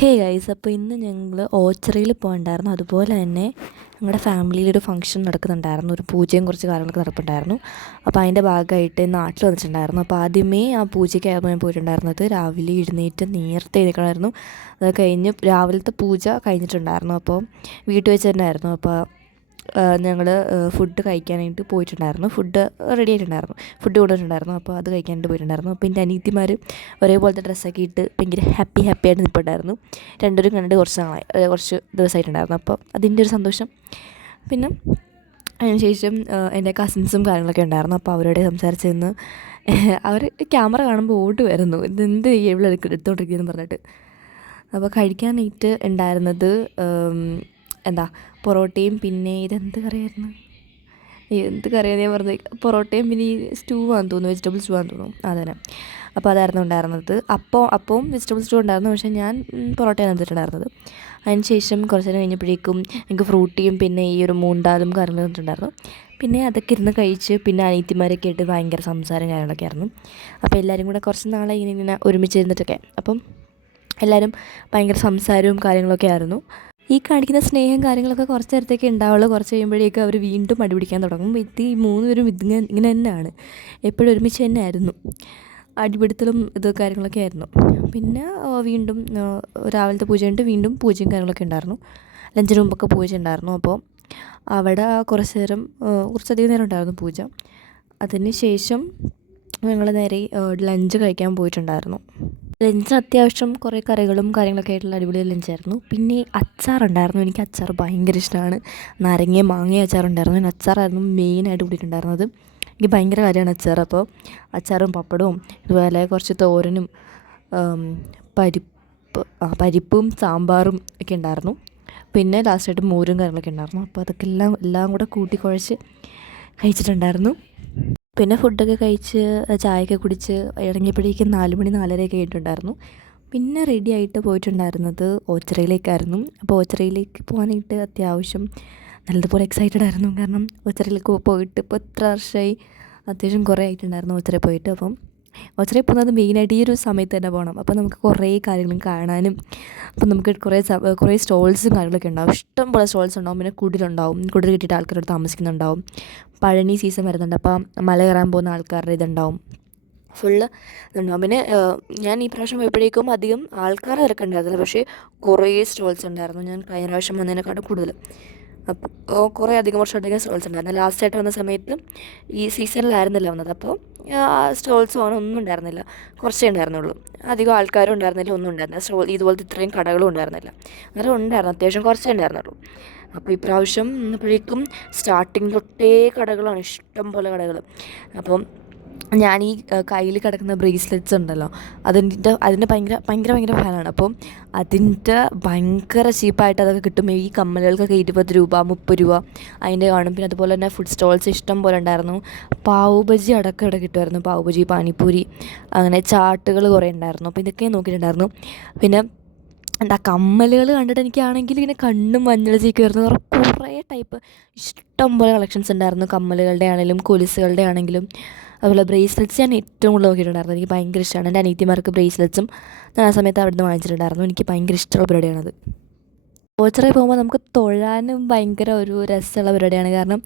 Hey guys, അപ്പോൾ ഇന്ന് ഞങ്ങൾ ഓച്ചിറയിൽ പോകണ്ടായിരുന്നു. അതുപോലെ തന്നെ ഞങ്ങളുടെ ഫാമിലിയിലൊരു ഫംഗ്ഷൻ നടക്കുന്നുണ്ടായിരുന്നു. ഒരു പൂജയും കുറച്ച് കാര്യങ്ങളൊക്കെ നടപ്പുണ്ടായിരുന്നു. അപ്പോൾ അതിൻ്റെ ഭാഗമായിട്ട് നാട്ടിൽ വന്നിട്ടുണ്ടായിരുന്നു. അപ്പോൾ ആദ്യമേ ആ പൂജയ്ക്കായിരുന്നു ഞാൻ പോയിട്ടുണ്ടായിരുന്നത്. രാവിലെ എഴുന്നേറ്റ് നേരത്തെ എഴുന്നേൽക്കണമായിരുന്നു. അത് കഴിഞ്ഞ് രാവിലത്തെ പൂജ കഴിഞ്ഞിട്ടുണ്ടായിരുന്നു. അപ്പോൾ വീട്ടിൽ വെച്ച് തന്നെ ആയിരുന്നു. അപ്പോൾ ഞങ്ങൾ ഫുഡ് കഴിക്കാനായിട്ട് പോയിട്ടുണ്ടായിരുന്നു. ഫുഡ് റെഡി ആയിട്ടുണ്ടായിരുന്നു. ഫുഡ് കൊണ്ടുവന്നിട്ടുണ്ടായിരുന്നു. അപ്പോൾ അത് കഴിക്കാനായിട്ട് പോയിട്ടുണ്ടായിരുന്നു. അപ്പോൾ എൻ്റെ അനിയത്തിമാർ ഒരേപോലത്തെ ഡ്രസ്സൊക്കെ ഇട്ട് ഭയങ്കര ഹാപ്പി ആയിട്ട് നിൽപ്പുണ്ടായിരുന്നു. രണ്ടുപേരും കണ്ടിട്ട് കുറച്ച് ദിവസമായിട്ടുണ്ടായിരുന്നു. അപ്പോൾ അതിൻ്റെ ഒരു സന്തോഷം. പിന്നെ അതിന് ശേഷം എൻ്റെ കസിൻസും കാര്യങ്ങളൊക്കെ ഉണ്ടായിരുന്നു. അപ്പോൾ അവരോട് സംസാരിച്ച് നിന്ന് അവർ ക്യാമറ കാണുമ്പോൾ ഓടുമായിരുന്നു. ഇതെന്ത് ഇവിടെ എടുത്തോണ്ടിരിക്കുകയെന്ന് പറഞ്ഞിട്ട്. അപ്പോൾ കഴിക്കാനായിട്ട് ഉണ്ടായിരുന്നത് എന്താ പൊറോട്ടയും പിന്നെ ഇതെന്ത് കറിയായിരുന്നു, എന്ത് കറിയാണ് ഞാൻ പറഞ്ഞത്, പൊറോട്ടയും പിന്നെ ഈ സ്റ്റൂ ആണെന്ന് തോന്നുന്നു, വെജിറ്റബിൾ സ്റ്റൂ ആണെന്ന് തോന്നുന്നു, അതന്നെ. അപ്പോൾ അതായിരുന്നു ഉണ്ടായിരുന്നത്. അപ്പവും വെജിറ്റബിൾ സ്റ്റൂ ഉണ്ടായിരുന്നു. പക്ഷേ ഞാൻ പൊറോട്ടയാണ് എടുത്തിട്ടുണ്ടായിരുന്നത്. അതിന് ശേഷം കുറച്ച് നേരം കഴിഞ്ഞപ്പോഴേക്കും എനിക്ക് ഫ്രൂട്ടിയും പിന്നെ ഈ ഒരു മൂണ്ടാലും കാര്യങ്ങളും തന്നിട്ടുണ്ടായിരുന്നു. പിന്നെ അതൊക്കെ ഇരുന്ന് കഴിച്ച് പിന്നെ അനിയത്തിമാരൊക്കെ ആയിട്ട് ഭയങ്കര സംസാരം കാര്യങ്ങളൊക്കെ ആയിരുന്നു. അപ്പോൾ എല്ലാവരും കൂടെ കുറച്ച് നാളെ ഇങ്ങനെ ഒരുമിച്ചിരുന്നിട്ടൊക്കെ അപ്പം എല്ലാവരും ഭയങ്കര സംസാരവും കാര്യങ്ങളൊക്കെ ആയിരുന്നു. ഈ കാണിക്കുന്ന സ്നേഹം കാര്യങ്ങളൊക്കെ കുറച്ച് നേരത്തേക്ക് ഉണ്ടാവുള്ളൂ. കുറച്ച് കഴിയുമ്പോഴേക്കും അവർ വീണ്ടും അടിപിടിക്കാൻ തുടങ്ങും. ഈ മൂന്ന് പേരും ഇങ്ങനെ തന്നെയാണ്, എപ്പോഴും ഒരുമിച്ച് തന്നെ ആയിരുന്നു. അടിപിടുത്തലും ഇത് കാര്യങ്ങളൊക്കെ ആയിരുന്നു. പിന്നെ വീണ്ടും രാവിലത്തെ പൂജ കഴിഞ്ഞിട്ട് വീണ്ടും പൂജയും കാര്യങ്ങളൊക്കെ ഉണ്ടായിരുന്നു. ലഞ്ചിന് മുമ്പൊക്കെ പൂജ ഉണ്ടായിരുന്നു. അപ്പോൾ അവിടെ കുറച്ചധികം നേരം ഉണ്ടായിരുന്നു പൂജ. അതിന് ശേഷം ഞങ്ങൾ നേരെ ലഞ്ച് കഴിക്കാൻ പോയിട്ടുണ്ടായിരുന്നു. ലഞ്ചിന് അത്യാവശ്യം കുറേ കറികളും കാര്യങ്ങളൊക്കെ ആയിട്ടുള്ള അടിപൊളി ലഞ്ചായിരുന്നു. പിന്നെ അച്ചാറുണ്ടായിരുന്നു. എനിക്ക് അച്ചാർ ഭയങ്കര ഇഷ്ടമാണ്. നാരങ്ങയും മാങ്ങയും അച്ചാറുണ്ടായിരുന്നു. ഞാൻ അച്ചാറായിരുന്നു മെയിനായിട്ട് കൂട്ടിയിട്ടുണ്ടായിരുന്നത്. എനിക്ക് ഭയങ്കര കാര്യമാണ് അച്ചാർ. അപ്പോൾ അച്ചാറും പപ്പടവും ഇതുപോലെ കുറച്ച് തോരനും പരിപ്പും സാമ്പാറും ഒക്കെ ഉണ്ടായിരുന്നു. പിന്നെ ലാസ്റ്റായിട്ട് മോരും കാര്യങ്ങളൊക്കെ ഉണ്ടായിരുന്നു. അപ്പോൾ അതൊക്കെ എല്ലാം കൂടെ കൂട്ടി കുഴച്ച് കഴിച്ചിട്ടുണ്ടായിരുന്നു. പിന്നെ ഫുഡൊക്കെ കഴിച്ച് ചായയൊക്കെ കുടിച്ച് ഇറങ്ങിയപ്പോഴേക്കും 4 മണി 4:30 ആയിട്ടുണ്ടായിരുന്നു. പിന്നെ റെഡി ആയിട്ട് പോയിട്ടുണ്ടായിരുന്നത് ഓച്ചിറയിലേക്കായിരുന്നു. അപ്പോൾ ഓച്ചിറയിലേക്ക് പോകാനായിട്ട് അത്യാവശ്യം നല്ലതുപോലെ എക്സൈറ്റഡ് ആയിരുന്നു. കാരണം ഓച്ചിറയിലേക്ക് പോയിട്ട് ഇപ്പോൾ എത്ര വർഷമായി, അത്യാവശ്യം കുറേ ആയിട്ടുണ്ടായിരുന്നു ഓച്ചിറയിൽ പോയിട്ട്. അപ്പം ഓച്ചിറയിൽ പോകുന്നത് മെയിനായിട്ട് ഈ ഒരു സമയത്ത് തന്നെ പോകണം. അപ്പോൾ നമുക്ക് കുറേ കാര്യങ്ങളും കാണാനും, അപ്പം നമുക്ക് കുറേ സ്റ്റോൾസും കാര്യങ്ങളൊക്കെ ഉണ്ടാവും. ഇഷ്ടം പോലെ സ്റ്റോൾസ് ഉണ്ടാവും. പിന്നെ കുടിലുണ്ടാവും. കുടിൽ കിട്ടിയിട്ട് ആൾക്കാരോട് താമസിക്കുന്നുണ്ടാവും. പഴനി സീസൺ വരുന്നുണ്ട്. അപ്പോൾ മല കയറാൻ പോകുന്ന ആൾക്കാരുടെ ഇതുണ്ടാവും. ഫുള്ള് ഇതുണ്ടാവും. പിന്നെ ഞാൻ ഈ പ്രാവശ്യം പോയപ്പോഴേക്കും അധികം ആൾക്കാരെ തിരക്കുണ്ടായിരുന്നില്ല. പക്ഷേ കുറേ സ്റ്റോൾസ് ഉണ്ടായിരുന്നു. ഞാൻ കഴിഞ്ഞ പ്രാവശ്യം വന്നതിനെക്കാട്ടും കൂടുതൽ. അപ്പോൾ കുറേ കുറച്ചധികം സ്റ്റോൾസ് ഉണ്ടായിരുന്നു. ലാസ്റ്റായിട്ട് വന്ന സമയത്ത് ഈ സീസണിലായിരുന്നില്ല വന്നത്. അപ്പോൾ സ്റ്റോൾസ് ഒന്നും ഉണ്ടായിരുന്നില്ല. കുറച്ചേ ഉണ്ടായിരുന്നുള്ളൂ. അധികം ആൾക്കാരും ഉണ്ടായിരുന്നില്ല, ഒന്നും ഉണ്ടായിരുന്നില്ല. ഇതുപോലത്തെ ഇത്രയും കടകളും ഉണ്ടായിരുന്നില്ല. അന്നേരം ഉണ്ടായിരുന്നു, അത്യാവശ്യം കുറച്ചേ ഉണ്ടായിരുന്നുള്ളൂ. അപ്പോൾ ഇപ്രാവശ്യം ഇന്നപ്പോഴേക്കും സ്റ്റാർട്ടിങ് തൊട്ടേ കടകളാണ്, ഇഷ്ടം പോലെ കടകൾ. അപ്പം ഞാൻ ഈ കയ്യിൽ കിടക്കുന്ന ബ്രേസ്ലെറ്റ്സ് ഉണ്ടല്ലോ, അതിൻ്റെ ഭയങ്കര ഫാനാണ്. അപ്പം അതിൻ്റെ ഭയങ്കര ചീപ്പായിട്ട് അതൊക്കെ കിട്ടും. ഈ കമ്മലുകൾക്കൊക്കെ 20 രൂപ 30 രൂപ അതിൻ്റെ കാണും. പിന്നെ അതുപോലെ തന്നെ ഫുഡ് സ്റ്റോൾസ് ഇഷ്ടം പോലെ ഉണ്ടായിരുന്നു. പാവ് ബജി അടക്കം ഇവിടെ കിട്ടുമായിരുന്നു. പാവ് ബജി, പാനിപ്പൂരി, അങ്ങനെ ചാട്ടുകൾ കുറേ ഉണ്ടായിരുന്നു. അപ്പോൾ ഇതൊക്കെ നോക്കിയിട്ടുണ്ടായിരുന്നു. പിന്നെ കമ്മലുകൾ കണ്ടിട്ട് എനിക്കാണെങ്കിൽ ഇങ്ങനെ കണ്ണും മഞ്ഞളിച്ചേക്കുമായിരുന്നു. കുറേ ടൈപ്പ് ഇഷ്ടം പോലെ കളക്ഷൻസ് ഉണ്ടായിരുന്നു. കമ്മലുകളുടെ ആണെങ്കിലും കൊലുസുകളുടെ ആണെങ്കിലും. അതുപോലെ ബ്രേസ്ലെറ്റ്സ് ഞാൻ ഏറ്റവും കൂടുതൽ നോക്കിയിട്ടുണ്ടായിരുന്നു. എനിക്ക് ഭയങ്കര ഇഷ്ടമാണ്. എൻ്റെ അനിയത്തിമാർക്ക് ബ്രേസ്ലെറ്റ്സും ഞാൻ ആ സമയത്ത് അവിടെ നിന്ന് വാങ്ങിച്ചിട്ടുണ്ടായിരുന്നു. എനിക്ക് ഭയങ്കര ഇഷ്ടമുള്ള പരിപാടിയാണത്. ഓച്ചിറയിൽ പോകുമ്പോൾ നമുക്ക് തൊഴാനും ഭയങ്കര ഒരു രസമുള്ള പരിപാടിയാണ്. കാരണം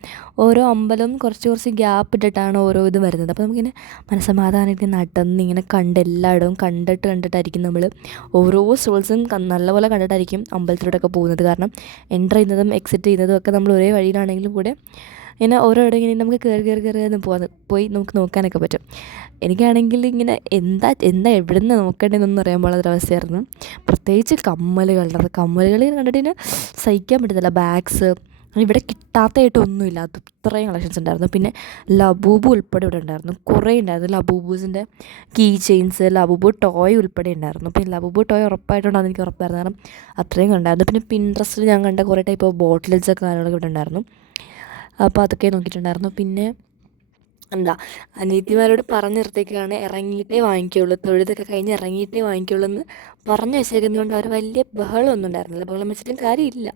ഓരോ അമ്പലം കുറച്ച് ഗ്യാപ്പ് ഇട്ടിട്ടാണ് ഓരോ ഇത് വരുന്നത്. അപ്പോൾ നമുക്കിങ്ങനെ മനസ്സമാധാനമായിട്ട് നടന്ന് ഇങ്ങനെ എല്ലായിടവും കണ്ടിട്ടായിരിക്കും നമ്മൾ ഓരോ സ്റ്റോൾസും നല്ലപോലെ കണ്ടിട്ടായിരിക്കും അമ്പലത്തിലോട്ടൊക്കെ പോകുന്നത്. കാരണം എൻ്റർ ചെയ്യുന്നതും എക്സിറ്റ് ചെയ്യുന്നതും ഒക്കെ നമ്മൾ ഒരേ വഴിയിലാണെങ്കിലും കൂടെ ഇങ്ങനെ ഓരോ ഇടം ഇങ്ങനെ നമുക്ക് കയറി പോയി നമുക്ക് നോക്കാനൊക്കെ പറ്റും. എനിക്കാണെങ്കിൽ ഇങ്ങനെ എന്താ എവിടെ നിന്ന് നോക്കേണ്ടതെന്നൊന്നും അറിയാൻ പാടാത്തൊരവസ്ഥയായിരുന്നു. പ്രത്യേകിച്ച് കമ്മലുകൾ കണ്ടിട്ട് ഇങ്ങനെ സഹിക്കാൻ പറ്റത്തില്ല. ബാഗ്സ് ഇവിടെ കിട്ടാത്തതായിട്ടൊന്നുമില്ല, അത്രയും കളക്ഷൻസ് ഉണ്ടായിരുന്നു. പിന്നെ ലബൂബു ഉൾപ്പെടെ ഇവിടെ ഉണ്ടായിരുന്നു, കുറേ ഉണ്ടായിരുന്നു. ലബൂബൂസിൻ്റെ കീ ചെയിൻസ്, ലബൂബു ടോയ് ഉൾപ്പെടെ ഉണ്ടായിരുന്നു. പിന്നെ ലബൂബു ടോയ് ഉറപ്പായിട്ടുണ്ടാകും, എനിക്ക് ഉറപ്പായിരുന്നു. കാരണം അത്രയും ഉണ്ടായിരുന്നു. പിന്നെ പിൻട്രസ്റ്റിൽ ഞാൻ കണ്ട കുറേ ടൈപ്പ് ഓഫ് ബോട്ടിൽസൊക്കെ കാര്യങ്ങളൊക്കെ ഇവിടെ ഉണ്ടായിരുന്നു. അപ്പോൾ അതൊക്കെ നോക്കിയിട്ടുണ്ടായിരുന്നു. പിന്നെ അനിയത്തിമാരോട് പറഞ്ഞ് നിർത്തിയേക്കാണ് ഇറങ്ങിയിട്ടേ വാങ്ങിക്കുകയുള്ളൂ, തൊഴുതൊക്കെ കഴിഞ്ഞ് ഇറങ്ങിയിട്ടേ വാങ്ങിക്കുകയുള്ളൂ എന്ന് പറഞ്ഞ് വെച്ചേക്കുന്നതുകൊണ്ട് അവർ വലിയ ബഹളമൊന്നും ഉണ്ടായിരുന്നില്ല. ബഹളം വെച്ചിട്ടും കാര്യമില്ല.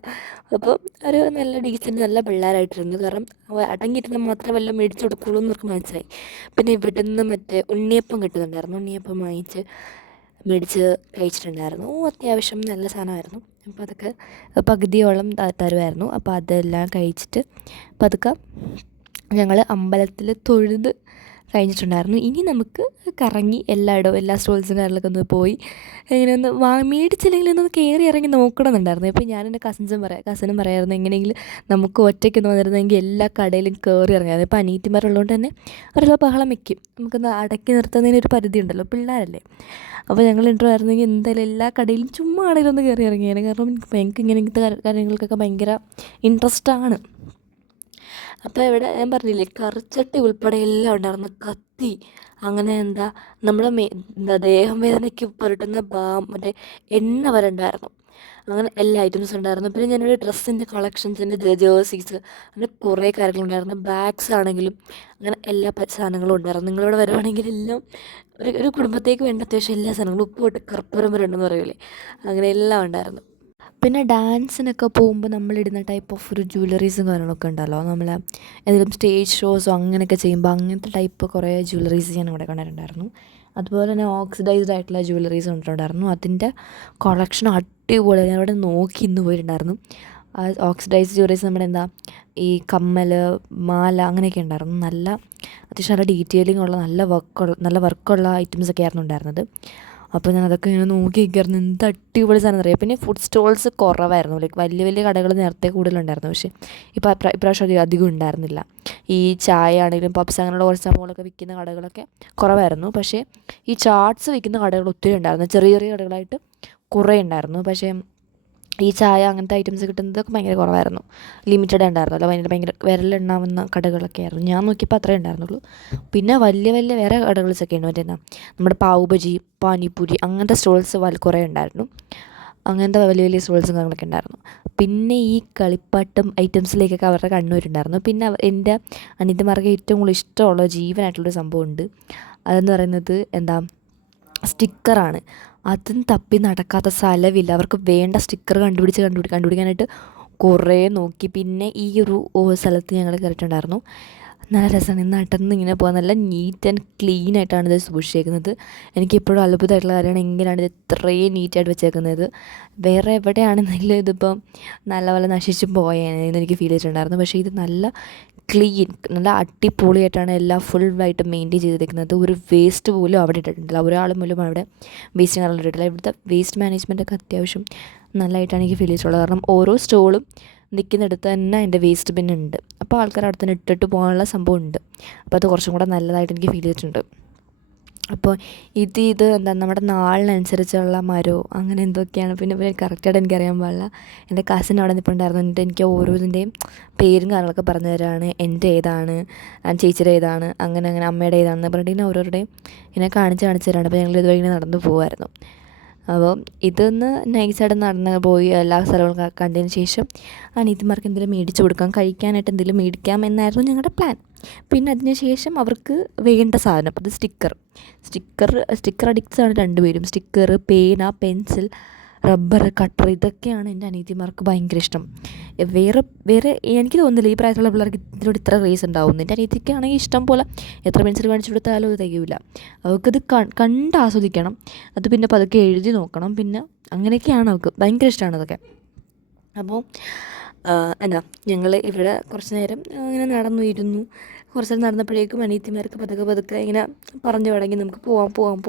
അപ്പോൾ ഒരു നല്ല ഡീസൻറ്റ് നല്ല പിള്ളേരായിട്ടിരുന്നു. കാരണം അടങ്ങിയിരുന്നാൽ മാത്രമേ വല്ലതും മേടിച്ച് കൊടുക്കുള്ളൂ എന്നവർക്ക് മനസ്സിലായി. പിന്നെ ഇവിടെ നിന്ന് മറ്റേ ഉണ്ണിയപ്പം കിട്ടുന്നുണ്ടായിരുന്നു. ഉണ്ണിയപ്പം വാങ്ങിച്ച് മേടിച്ച് കഴിച്ചിട്ടുണ്ടായിരുന്നു. അത്യാവശ്യം നല്ല സാധനമായിരുന്നു. അപ്പോൾ അതൊക്കെ പകുതിയോളം തരുമായിരുന്നു. അപ്പോൾ അതെല്ലാം കഴിച്ചിട്ട് പതുക്കെ ഞങ്ങൾ അമ്പലത്തിൽ തൊഴുത് കഴിഞ്ഞിട്ടുണ്ടായിരുന്നു. ഇനി നമുക്ക് കറങ്ങി എല്ലായിടവും എല്ലാ സ്റ്റോൾസും കാര്യങ്ങളൊക്കെ ഒന്ന് പോയി ഇങ്ങനെ ഒന്ന് മേടിച്ചില്ലെങ്കിൽ ഒന്ന് കയറി ഇറങ്ങി നോക്കണമെന്നുണ്ടായിരുന്നു. ഇപ്പോൾ ഞാൻ എൻ്റെ കസിനും പറയായിരുന്നു എങ്ങനെയെങ്കിലും നമുക്ക് ഒറ്റയ്ക്ക് വന്നിരുന്നെങ്കിൽ എല്ലാ കടയിലും കയറി ഇറങ്ങിയായിരുന്നു. ഇപ്പോൾ അനീറ്റിമാരുള്ളതുകൊണ്ട് തന്നെ അവരെല്ലാം ബഹളം വയ്ക്കും. നമുക്കൊന്ന് അടക്കി നിർത്തുന്നതിനൊരു പരിധി ഉണ്ടല്ലോ, പിള്ളേരല്ലേ. അപ്പോൾ ഞങ്ങൾ ആയിരുന്നെങ്കിൽ എന്തായാലും എല്ലാ കടയിലും ചുമ്മാ കടയിലൊന്ന് കയറി ഇറങ്ങിയാണ്. കാരണം എനിക്ക് ഇങ്ങനത്തെ കാര്യങ്ങൾക്കൊക്കെ ഭയങ്കര ഇൻട്രസ്റ്റാണ്. അപ്പോൾ ഇവിടെ ഞാൻ പറഞ്ഞില്ലേ, കറിച്ചട്ടി ഉൾപ്പെടെ എല്ലാം ഉണ്ടായിരുന്നു. കത്തി, അങ്ങനെ നമ്മുടെ ദേഹം വേദനയ്ക്ക് പുരട്ടുന്ന മറ്റേ എണ്ണ വരെ ഉണ്ടായിരുന്നു. അങ്ങനെ എല്ലാ ഐറ്റംസും ഉണ്ടായിരുന്നു. പിന്നെ ഞാനിവിടെ ഡ്രസ്സിൻ്റെ കളക്ഷൻസിൻ്റെ ജേഴ്സീസ്, അങ്ങനെ കുറേ കാര്യങ്ങളുണ്ടായിരുന്നു. ബാഗ്സ് ആണെങ്കിലും അങ്ങനെ എല്ലാ സാധനങ്ങളും ഉണ്ടായിരുന്നു. നിങ്ങളിവിടെ വരുവാണെങ്കിൽ എല്ലാം ഒരു കുടുംബത്തേക്ക് വേണ്ട അത്യാവശ്യം എല്ലാ സാധനങ്ങളും, ഉപ്പ് തൊട്ട് കർപ്പൂരം വരെ ഉണ്ടെന്ന് പറയൂലേ, അങ്ങനെ എല്ലാം ഉണ്ടായിരുന്നു. പിന്നെ ഡാൻസിനൊക്കെ പോകുമ്പോൾ നമ്മളിടുന്ന ടൈപ്പ് ഓഫ് ഒരു ജ്വല്ലറീസും കാര്യങ്ങളൊക്കെ ഉണ്ടല്ലോ, നമ്മൾ ഏതെങ്കിലും സ്റ്റേജ് ഷോസോ അങ്ങനെയൊക്കെ ചെയ്യുമ്പോൾ അങ്ങനത്തെ ടൈപ്പ് കുറേ ജ്വല്ലറീസ് ഞാൻ ഇവിടെ കണ്ടിട്ടുണ്ടായിരുന്നു. അതുപോലെ തന്നെ ഓക്സിഡൈസ്ഡ് ആയിട്ടുള്ള ജ്വല്ലറീസ് കണ്ടിട്ടുണ്ടായിരുന്നു. അതിൻ്റെ കളക്ഷൻ അടിപൊളി. ഞാൻ അവിടെ നോക്കി ഇന്ന് പോയിട്ടുണ്ടായിരുന്നു. ആ ഓക്സിഡൈസ്ഡ് ജ്വല്ലറീസ് നമ്മുടെ ഈ കമ്മൽ, മാല അങ്ങനെയൊക്കെ ഉണ്ടായിരുന്നു. നല്ല അത്യാവശ്യം നല്ല ഡീറ്റെയിലിംഗ് ഉള്ള നല്ല വർക്കുള്ള ഐറ്റംസൊക്കെ ആയിരുന്നു ഉണ്ടായിരുന്നത്. അപ്പോൾ ഞാൻ അതൊക്കെ ഇങ്ങനെ നോക്കി നിൽക്കുകയായിരുന്നു. എന്ത് അടിപൊളി സാധനം അറിയാം. പിന്നെ ഫുഡ് സ്റ്റോൾസ് കുറവായിരുന്നു. ലൈക്ക് വലിയ വലിയ കടകൾ നേരത്തെ കൂടുതലുണ്ടായിരുന്നു. പക്ഷേ ഇപ്പോൾ ഇപ്രാവശ്യം അധികം ഉണ്ടായിരുന്നില്ല. ഈ ചായ ആണെങ്കിലും പപ്സ് അങ്ങനെയുള്ള കുറച്ച് സംഭവങ്ങളൊക്കെ വിൽക്കുന്ന കടകളൊക്കെ കുറവായിരുന്നു. പക്ഷേ ഈ ചാട്സ് വിൽക്കുന്ന കടകൾ ഒത്തിരി ഉണ്ടായിരുന്നു. ചെറിയ ചെറിയ കടകളായിട്ട് കുറേ ഉണ്ടായിരുന്നു. പക്ഷേ ഈ ചായ അങ്ങനത്തെ ഐറ്റംസ് കിട്ടുന്നതൊക്കെ ഭയങ്കര കുറവായിരുന്നു. ലിമിറ്റഡ് ഉണ്ടായിരുന്നല്ലോ, ഭയങ്കര വിരലെണ്ണാവുന്ന കടകളൊക്കെ ആയിരുന്നു. ഞാൻ നോക്കിയപ്പോൾ അത്രേ ഉണ്ടായിരുന്നുള്ളൂ. പിന്നെ വലിയ വലിയ വേറെ കടകളൊക്കെ ഉണ്ട്. നമ്മുടെ പാവ് ബജി, പാനിപ്പൂരി അങ്ങനത്തെ സ്റ്റോൾസ് കുറേ ഉണ്ടായിരുന്നു. അങ്ങനത്തെ വലിയ വലിയ സ്റ്റോൾസും കാര്യങ്ങളൊക്കെ ഉണ്ടായിരുന്നു. പിന്നെ ഈ കളിപ്പാട്ടം ഐറ്റംസിലേക്കൊക്കെ അവരുടെ കണ്ണൂരുണ്ടായിരുന്നു. പിന്നെ എൻ്റെ അനിയത്തിമാർക്ക് ഏറ്റവും കൂടുതൽ ഇഷ്ടമുള്ള ജീവനായിട്ടുള്ളൊരു സംഭവമുണ്ട്. അതെന്ന് പറയുന്നത് സ്റ്റിക്കറാണ്. അതും തപ്പി നടക്കാത്ത സ്ഥലമില്ല. അവർക്ക് വേണ്ട സ്റ്റിക്കർ കണ്ടുപിടിക്കാനായിട്ട് കുറേ നോക്കി. പിന്നെ ഈ ഒരു സ്ഥലത്ത് ഞങ്ങൾ കയറിയിട്ടുണ്ടായിരുന്നു. നല്ല രസമാണ്. നടന്ന് ഇങ്ങനെ പോകാൻ നല്ല നീറ്റ് ആൻഡ് ക്ലീൻ ആയിട്ടാണ് ഇത് സൂക്ഷിച്ചേക്കുന്നത്. എനിക്കെപ്പോഴും അത്ഭുതമായിട്ടുള്ള കാര്യമാണ് എങ്ങനെയാണ് ഇത് ഇത്രയും നീറ്റായിട്ട് വെച്ചേക്കുന്നത്. വേറെ എവിടെയാണെന്നെങ്കിലും ഇതിപ്പം നല്ലപോലെ നശിച്ചു പോയെന്ന് എനിക്ക് ഫീൽ ചെയ്തിട്ടുണ്ടായിരുന്നു. പക്ഷേ ഇത് നല്ല ക്ലീൻ, നല്ല അടിപൊളിയായിട്ടാണ് എല്ലാം ഫുള്ളായിട്ട് മെയിൻറ്റെയിൻ ചെയ്തിരിക്കുന്നത്. ഒരു വേസ്റ്റ് പോലും അവിടെ ഇട്ടിട്ടില്ല. ഒരാൾ പോലും അവിടെ വേസ്റ്റ് കാര്യങ്ങൾ ഇട്ടിട്ടില്ല. ഇവിടുത്തെ വേസ്റ്റ് മാനേജ്മെൻറ്റൊക്കെ അത്യാവശ്യം നല്ലതായിട്ടാണ് എനിക്ക് ഫീൽ ചെയ്തിട്ടുള്ളത്. കാരണം ഓരോ സ്റ്റോളും നിൽക്കുന്നിടത്ത് തന്നെ അതിൻ്റെ വേസ്റ്റ് ബിൻ ഉണ്ട്. അപ്പോൾ ആൾക്കാർ അവിടെ തന്നെ ഇട്ടിട്ട് പോകാനുള്ള സംഭവം ഉണ്ട്. അപ്പോൾ അത് കുറച്ചും കൂടെ നല്ലതായിട്ട് എനിക്ക് ഫീൽ ചെയ്തിട്ടുണ്ട്. അപ്പോൾ ഇത് നമ്മുടെ നാളിനനുസരിച്ചുള്ള മരമോ അങ്ങനെ എന്തൊക്കെയാണ്. പിന്നെ കറക്റ്റായിട്ട് എനിക്കറിയാൻ പാടില്ല. എൻ്റെ കസിൻ അവിടെ നിൽപ്പുണ്ടായിരുന്നു. എന്നിട്ട് എനിക്ക് ഓരോന്നിൻ്റെയും പേരും കാര്യങ്ങളൊക്കെ പറഞ്ഞു തരാണ്. എൻ്റെ ഏതാണ്, ചേച്ചിയുടെ ഏതാണ്, അങ്ങനെ അമ്മയുടെ ഏതാണെന്ന് പറഞ്ഞിട്ട് ഓരോരുടെയും ഇങ്ങനെ കാണിച്ച് തരാണ്. അപ്പോൾ ഞങ്ങൾ ഇതുവരെ ഇങ്ങനെ നടന്നു പോകുമായിരുന്നു. അപ്പോൾ ഇതൊന്ന് നൈസായിട്ട് നടന്ന് പോയി എല്ലാ സ്ഥലങ്ങളും കണ്ടതിന് ശേഷം അനിയത്തിമാർക്ക് എന്തെങ്കിലും മേടിച്ച് കൊടുക്കാം, കഴിക്കാനായിട്ട് എന്തെങ്കിലും മേടിക്കാം എന്നായിരുന്നു ഞങ്ങളുടെ പ്ലാൻ. പിന്നെ അതിന് ശേഷം അവർക്ക് വേണ്ട സാധനം, അത് സ്റ്റിക്കർ അഡിക്ട്സാണ് രണ്ടുപേരും. സ്റ്റിക്കർ, പേന, പെൻസിൽ, റബ്ബർ, കട്ടർ, ഇതൊക്കെയാണ് എൻ്റെ അനിയത്തിമാർക്ക് ഭയങ്കര ഇഷ്ടം. വേറെ എനിക്ക് തോന്നുന്നില്ല ഈ പ്രായത്തിലുള്ള പിള്ളേർക്ക് ഇതിനോട് ഇത്ര ക്രേസ് ഉണ്ടാവും. എൻ്റെ അനിയത്തിക്കാണെങ്കിൽ ഇഷ്ടം പോലെ എത്ര പെൻസിൽ കാണിച്ചു കൊടുത്താലും അത് തികയില്ല. അവർക്കത് കണ്ട് ആസ്വദിക്കണം. അത് പിന്നെ പതുക്കെ എഴുതി നോക്കണം. പിന്നെ അങ്ങനെയൊക്കെയാണ് അവൾക്ക് ഭയങ്കര ഇഷ്ടമാണ് അതൊക്കെ. അപ്പോൾ ഞങ്ങൾ ഇവിടെ കുറച്ച് നേരം ഇങ്ങനെ നടന്നു. കുറച്ച് നേരം നടന്നപ്പോഴേക്കും അനിയത്തിമാർക്ക് പതുക്കെ ഇങ്ങനെ പറഞ്ഞു തുടങ്ങി നമുക്ക് പോവാം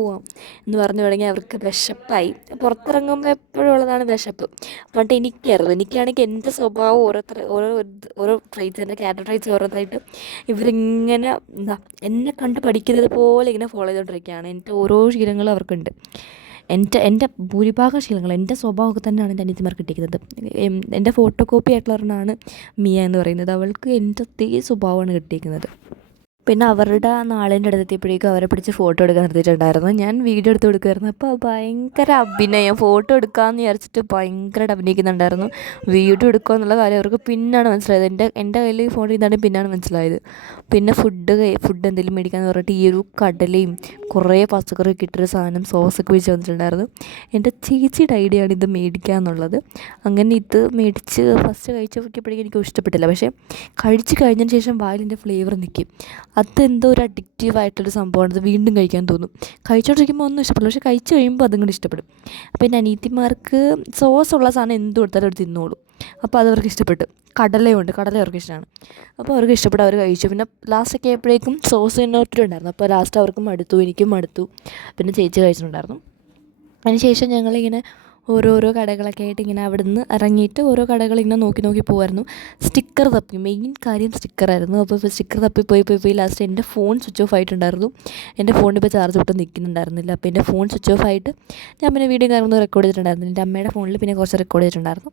എന്ന് പറഞ്ഞു തുടങ്ങി. അവർക്ക് വിശപ്പായി. പുറത്തിറങ്ങുമ്പോൾ എപ്പോഴും ഉള്ളതാണ് വിശപ്പ്. പണ്ട് എനിക്കാണെങ്കിൽ എൻ്റെ സ്വഭാവം ഓരോ ട്രൈറ്റ്സ്, എൻ്റെ ക്യാരക്ടർ ട്രൈറ്റ്സ് ഓരോന്നായിട്ട് ഇവരിങ്ങനെ എന്നെ കണ്ട് പഠിക്കുന്നത് പോലെ ഇങ്ങനെ ഫോളോ ചെയ്തുകൊണ്ടിരിക്കുകയാണ്. എൻ്റെ ഓരോ ശീലങ്ങളും അവർക്കുണ്ട്. എൻ്റെ ഭൂരിഭാഗം ശീലങ്ങൾ എൻ്റെ സ്വഭാവമൊക്കെ തന്നെയാണ് എൻ്റെ അനിയത്തിമാർക്ക് കിട്ടിയിരിക്കുന്നത്. എൻ്റെ ഫോട്ടോ കോപ്പി ആയിട്ടുള്ളവരാണ് മിയ എന്ന് പറയുന്നത്. അവൾക്ക് എൻ്റെ അതേ സ്വഭാവമാണ് കിട്ടിയിരിക്കുന്നത്. പിന്നെ അവരുടെ നാളിൻ്റെ അടുത്തെത്തിയപ്പോഴേക്കും അവരെ പിടിച്ച് ഫോട്ടോ എടുക്കാൻ നിർത്തിയിട്ടുണ്ടായിരുന്നു. ഞാൻ വീഡിയോ എടുത്ത് കൊടുക്കുമായിരുന്നു. അപ്പോൾ ഭയങ്കര അഭിനയം, ഫോട്ടോ എടുക്കാമെന്ന് വിചാരിച്ചിട്ട് ഭയങ്കരമായിട്ട് അഭിനയിക്കുന്നുണ്ടായിരുന്നു. വീഡിയോ എടുക്കുക എന്നുള്ള കാര്യം അവർക്ക് പിന്നാണ് മനസ്സിലായത്. എൻ്റെ കയ്യിൽ ഫോൺ ചെയ്താണ് പിന്നാണ് മനസ്സിലായത്. പിന്നെ ഫുഡ് എന്തെങ്കിലും മേടിക്കാമെന്ന് പറഞ്ഞിട്ട് ഈ ഒരു കടലയും കുറേ പച്ചക്കറിയൊക്കെ ഇട്ടൊരു സാധനം സോസൊക്കെ വെച്ച് വന്നിട്ടുണ്ടായിരുന്നു. എൻ്റെ ചേച്ചിയുടെ ഐഡിയ ആണ് ഇത് മേടിക്കുക എന്നുള്ളത്. അങ്ങനെ ഇത് മേടിച്ച് ഫസ്റ്റ് കഴിച്ച് നോക്കിയപ്പോഴേക്കും എനിക്ക് ഇഷ്ടപ്പെട്ടില്ല. പക്ഷേ കഴിച്ച് കഴിഞ്ഞതിന് ശേഷം വായിലിൻ്റെ ഫ്ലേവർ നിൽക്കും. അതെന്തോ ഒരു അഡിക്റ്റീവായിട്ടൊരു സംഭവമാണ്. അത് വീണ്ടും കഴിക്കാൻ തോന്നും. കഴിച്ചുകൊണ്ടിരിക്കുമ്പോൾ ഒന്നും ഇഷ്ടപ്പെടില്ല, പക്ഷേ കഴിച്ച് കഴിയുമ്പോൾ അതും കൂടി ഇഷ്ടപ്പെടും. പിന്നെ അനിയത്തിമാർക്ക് സോസുള്ള സാധനം എന്ത് കൊടുത്താലും അവർ തിന്നോളും. അപ്പോൾ അതവർക്ക് ഇഷ്ടപ്പെട്ടു. കടല അവർക്ക് ഇഷ്ടമാണ്. അപ്പോൾ അവർക്ക് ഇഷ്ടപ്പെട്ടു, അവർ കഴിച്ചു. പിന്നെ ലാസ്റ്റൊക്കെ ആയപ്പോഴേക്കും സോസ് തന്നെ ഒത്തിരി ഉണ്ടായിരുന്നു. അപ്പോൾ ലാസ്റ്റ് അവർക്കും മടുത്തു, എനിക്കും മടുത്തു. പിന്നെ ചേച്ചി കഴിച്ചിട്ടുണ്ടായിരുന്നു. അതിന് ശേഷം ഞങ്ങളിങ്ങനെ ഓരോരോ കടകളൊക്കെ ആയിട്ട് ഇങ്ങനെ അവിടെ നിന്ന് ഇറങ്ങിയിട്ട് ഓരോ കടകളിങ്ങനെ നോക്കി നോക്കി പോകുമായിരുന്നു. സ്റ്റിക്കർ തപ്പി, മെയിൻ കാര്യം സ്റ്റിക്കറായിരുന്നു. അപ്പോൾ ഇപ്പോൾ സ്റ്റിക്കർ തപ്പി പോയി ലാസ്റ്റ് എൻ്റെ ഫോൺ സ്വിച്ച് ഓഫ് ആയിട്ടുണ്ടായിരുന്നു. എൻ്റെ ഫോണിൽ ഇപ്പോൾ ചാർജ് ഒട്ടും നിൽക്കുന്നുണ്ടായിരുന്നില്ല. അപ്പോൾ എൻ്റെ ഫോൺ സ്വിച്ച് ഓഫ് ആയിട്ട് ഞാൻ പിന്നെ വീഡിയോ കാര്യങ്ങളൊന്നും റെക്കോർഡ് ചെയ്തിട്ടുണ്ടായിരുന്നു. എൻ്റെ അമ്മയുടെ ഫോണിൽ പിന്നെ കുറച്ച് റെക്കോർഡ് ചെയ്തിട്ടുണ്ടായിരുന്നു.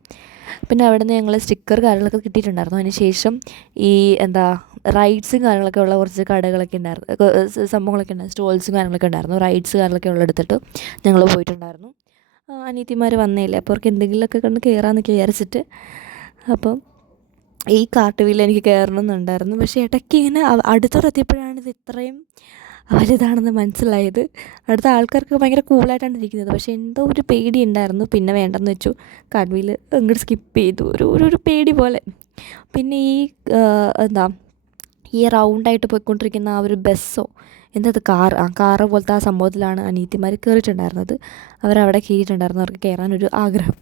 പിന്നെ അവിടെ നിന്ന് ഞങ്ങൾ സ്റ്റിക്കർ കാര്യങ്ങളൊക്കെ കിട്ടിയിട്ടുണ്ടായിരുന്നു. അതിന് ശേഷം ഈ റൈഡ്സും കാര്യങ്ങളൊക്കെ ഉള്ള കുറച്ച് കടകളൊക്കെ ഉണ്ടായിരുന്നു, സംഭവങ്ങളൊക്കെ ഉണ്ടായിരുന്നു, സ്റ്റോൾസും കാര്യങ്ങളൊക്കെ ഉണ്ടായിരുന്നു. റൈഡ്സ് കാര്യങ്ങളൊക്കെ ഉള്ളെടുത്തിട്ട് ഞങ്ങൾ പോയിട്ടുണ്ടായിരുന്നു. അനിയത്തിമാർ വന്നേല്ലേ, അപ്പോൾ അവർക്ക് എന്തെങ്കിലുമൊക്കെ കണ്ട് കയറാമെന്നൊക്കെ വിചാരിച്ചിട്ട്. അപ്പം ഈ കാർട്ട് വീലിൽ എനിക്ക് കയറണമെന്നുണ്ടായിരുന്നു. പക്ഷേ ഇടയ്ക്ക് ഇങ്ങനെ അടുത്തോടെത്തിയപ്പോഴാണ് ഇത് ഇത്രയും വലുതാണെന്ന് മനസ്സിലായത്. അടുത്ത ആൾക്കാർക്ക് ഭയങ്കര കൂളായിട്ടാണ് ഇരിക്കുന്നത്, പക്ഷേ എന്തോ ഒരു പേടി ഉണ്ടായിരുന്നു. പിന്നെ വേണ്ടെന്ന് വെച്ചു, കാർട്ട് വീൽ അങ്ങോട്ട് സ്കിപ്പ് ചെയ്തു. ഒരു പേടി പോലെ. പിന്നെ ഈ റൗണ്ടായിട്ട് പോയിക്കൊണ്ടിരിക്കുന്ന ആ ഒരു ബസ്സോ എന്തത് കാറ് പോലത്തെ ആ സംഭവത്തിലാണ് അനിയത്തിമാർ കയറിയിട്ടുണ്ടായിരുന്നത്. അവരവിടെ കയറിയിട്ടുണ്ടായിരുന്നു. അവർക്ക് കയറാനൊരു ആഗ്രഹം.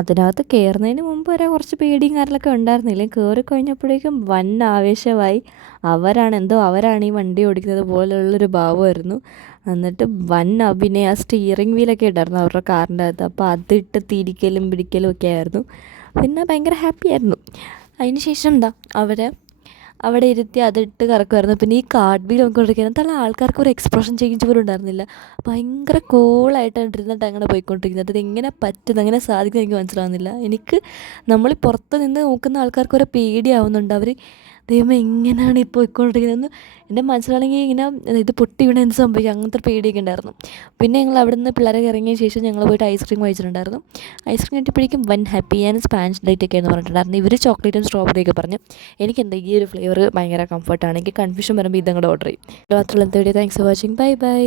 അതിനകത്ത് കയറുന്നതിന് മുമ്പ് വരെ കുറച്ച് പേടിയും കാര്യങ്ങളൊക്കെ ഉണ്ടായിരുന്നില്ല. കയറി കഴിഞ്ഞപ്പോഴേക്കും വൻ ആവേശമായി. അവരാണ് ഈ വണ്ടി ഓടിക്കുന്നത് പോലുള്ളൊരു ഭാവമായിരുന്നു. എന്നിട്ട് വൻ അഭിനയം. ആ സ്റ്റിയറിംഗ് വീലൊക്കെ ഉണ്ടായിരുന്നു അവരുടെ കാറിൻ്റെ അകത്ത്. അപ്പോൾ അതിട്ട് തിരിക്കലും പിടിക്കലും ഒക്കെ ആയിരുന്നു. പിന്നെ ഭയങ്കര ഹാപ്പി ആയിരുന്നു. അതിന് ശേഷം അവിടെ ഇരുത്തി അതിട്ട് കറക്കുമായിരുന്നു. പിന്നെ ഈ കാർട്ട് വീൽ നോക്കിക്കൊണ്ടിരിക്കുന്നത് തല ആൾക്കാർക്ക് ഒരു എക്സ്പ്രഷൻ ചേഞ്ച് പോലും ഉണ്ടായിരുന്നില്ല. ഭയങ്കര കൂളായിട്ടാണ് ഇരുന്നിട്ട് അങ്ങനെ പോയിക്കൊണ്ടിരിക്കുന്നത്. അതെങ്ങനെ പറ്റുന്നത്, അങ്ങനെ സാധിക്കുന്നത് എനിക്ക് മനസ്സിലാവുന്നില്ല. നമ്മൾ പുറത്ത് നിന്ന് നോക്കുന്ന ആൾക്കാർക്ക് ഒരു പേടിയാവുന്നുണ്ട്. അവർ ദൈവമേ എങ്ങനെയാണ് ഈ പോയിക്കൊണ്ടിരിക്കുന്നതെന്ന് എൻ്റെ മനസ്സിലാണെങ്കിൽ ഇങ്ങനെ ഇത് പൊട്ടി വീണ എന്ത് സംഭവിക്കും, അങ്ങനത്തെ പേടിയൊക്കെ ഉണ്ടായിരുന്നു. പിന്നെ ഞങ്ങൾ അവിടെ നിന്ന് പിള്ളേരെ ഇറങ്ങിയ ശേഷം ഞങ്ങൾ പോയിട്ട് ഐസ്ക്രീം കഴിച്ചിട്ടുണ്ടായിരുന്നു. ഐസ്ക്രീം കിട്ടിയപ്പോഴേക്കും വൻ ഹാപ്പി. ഞാൻ സ്പാനിഷ് ഡേറ്റ് ഒക്കെ എന്ന് പറഞ്ഞിട്ടുണ്ടായിരുന്നു. ഇവർ ചോക്ലേറ്റും സ്ട്രോബെറിയൊക്കെ പറഞ്ഞു. എനിക്കെന്താ ഈ ഒരു ഫ്ലേവർ ഭയങ്കര കംഫർട്ടാണ്. എനിക്ക് കൺഫ്യൂഷൻ വരുമ്പോൾ ഇതങ്ങോട്ട് ഓർഡർ ചെയ്യും. മാത്രമുള്ള video. Thanks for watching. Bye bye.